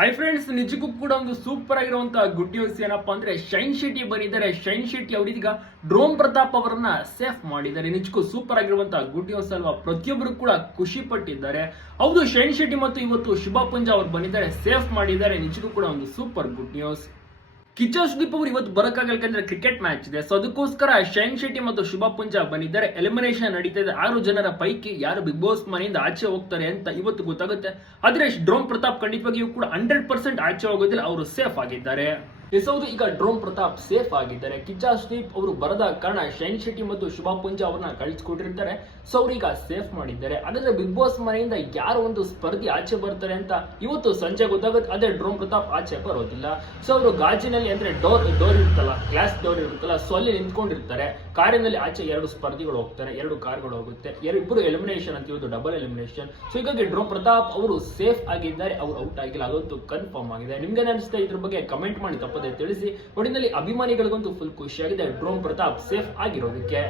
Hi friends ನಿಜಕ್ಕೂ ಕೂಡ ಒಂದು ಸೂಪರ್ ಆಗಿರುವಂತಹ ಗುಡ್ ನ್ಯೂಸ್ ಏನಪ್ಪಾ ಅಂದ್ರೆ ಶೈನ್ ಶೆಟ್ಟಿ ಬಂದಿದ್ದಾರೆ. ಶೈನ್ ಶೆಟ್ಟಿ ಅವರೀಗ ಡ್ರೋನ್ ಪ್ರತಾಪ್ ಅವರನ್ನ ಸೇಫ್ ಮಾಡಿದ್ದಾರೆ. ನಿಜಕ್ಕೂ ಸೂಪರ್ ಆಗಿರುವಂತಹ ಗುಡ್ ನ್ಯೂಸ್ ಅಲ್ವಾ? ಪ್ರತಿಯೊಬ್ಬರು ಕೂಡ ಖುಷಿ ಪಟ್ಟಿದ್ದಾರೆ. ಹೌದು ಶೈನ್ ಶೆಟ್ಟಿ ಮತ್ತು ಇವತ್ತು ಶುಭ ಪುಂಜ ಅವರು ಬಂದಿದ್ದಾರೆ. ಸೇಫ್ ಮಾಡಿದ್ದಾರೆ. ನಿಜಕ್ಕೂ ಕೂಡ ಒಂದು super good news Kichcha Sudeep ಅವರು ಇವತ್ತು ಬರಕ್ಕಾಗಲ್ಲ ಯಾಕಂದ್ರೆ ಕ್ರಿಕೆಟ್ ಮ್ಯಾಚ್ ಇದೆ. ಸೊ ಅದಕ್ಕೋಸ್ಕರ ಶೈನ್ ಶೆಟ್ಟಿ ಮತ್ತು ಶುಭಾ ಪುಂಜ ಬಂದಿದ್ದಾರೆ. ಎಲಿಮಿನೇಷನ್ ನಡೀತಾ ಇದೆ. ಆರು ಜನರ ಪೈಕಿ ಯಾರು ಬಿಗ್ ಬಾಸ್ ಮನೆಯಿಂದ ಆಚೆ ಹೋಗ್ತಾರೆ ಅಂತ ಇವತ್ತು ಗೊತ್ತಾಗುತ್ತೆ. ಆದ್ರೆ ಡ್ರೋನ್ ಪ್ರತಾಪ್ ಖಂಡಿತವಾಗಿಯೂ ಕೂಡ ಹಂಡ್ರೆಡ್ ಪರ್ಸೆಂಟ್ ಆಚೆ ಹೋಗೋದಿಲ್ಲ. ಅವರು ಸೇಫ್ ಆಗಿದ್ದಾರೆ. ಎಸ್ ಹೌದು ಈಗ ಡ್ರೋನ್ ಪ್ರತಾಪ್ ಸೇಫ್ ಆಗಿದ್ದಾರೆ. ಕಿಚ್ಚಾ ಸ್ಟೀಪ್ ಅವರು ಬರದ ಕಾರಣ ಶೈನ್ ಶೆಟ್ಟಿ ಮತ್ತು ಶುಭಾ ಪುಂಜ ಅವ್ರನ್ನ ಕಳಿಸ್ಕೊಟ್ಟಿರ್ತಾರೆ. ಸೊ ಅವ್ರೀಗ ಸೇಫ್ ಮಾಡಿದ್ದಾರೆ. ಅದಾದ್ರೆ ಬಿಗ್ ಬಾಸ್ ಮನೆಯಿಂದ ಯಾರು ಒಂದು ಸ್ಪರ್ಧಿ ಆಚೆ ಬರ್ತಾರೆ ಅಂತ ಇವತ್ತು ಸಂಜೆ ಗೊತ್ತಾಗುತ್ತೆ. ಅದೇ ಡ್ರೋನ್ ಪ್ರತಾಪ್ ಆಚೆ ಬರೋದಿಲ್ಲ. ಸೊ ಅವರು ಗಾಜಿನಲ್ಲಿ ಅಂದ್ರೆ ಡೋರ್ ಡೋರ್ ಇರುತ್ತಲ್ಲ, ಗ್ಲಾಸ್ ಡೋರ್ ಇರುತ್ತಲ್ಲ, ಸೊ ಅಲ್ಲಿ ನಿಂತ್ಕೊಂಡಿರ್ತಾರೆ. ಕಾರಿನಲ್ಲಿ ಆಚೆ ಎರಡು ಸ್ಪರ್ಧಿಗಳು ಹೋಗ್ತಾರೆ, ಎರಡು ಕಾರ್ಗಳು ಹೋಗುತ್ತೆ. ಇಬ್ಬರು ಎಲಿಮಿನೇಷನ್ ಅಂತ ಇವತ್ತು ಡಬಲ್ ಎಲಿಮಿನೇಷನ್ ಸೊ ಹೀಗಾಗಿ ಡ್ರೋನ್ ಪ್ರತಾಪ್ ಅವರು ಸೇಫ್ ಆಗಿದ್ದಾರೆ. ಅವರು ಔಟ್ ಆಗಿಲ್ಲ. ಅದಂತೂ ಕನ್ಫರ್ಮ್ ಆಗಿದೆ. ನಿಮ್ಗೆ ಅನಿಸ್ತಾ ಇದ್ರ ಬಗ್ಗೆ ಕಮೆಂಟ್ ಮಾಡಿ. ತಪ್ಪದೆ ತಿಳಿಸಿ ಒಟ್ಟಿನಲ್ಲಿ ಅಭಿಮಾನಿಗಳಿಗಂತೂ ಫುಲ್ ಖುಷಿಯಾಗಿದೆ. Drone Pratap safe ಆಗಿರೋದಕ್ಕೆ.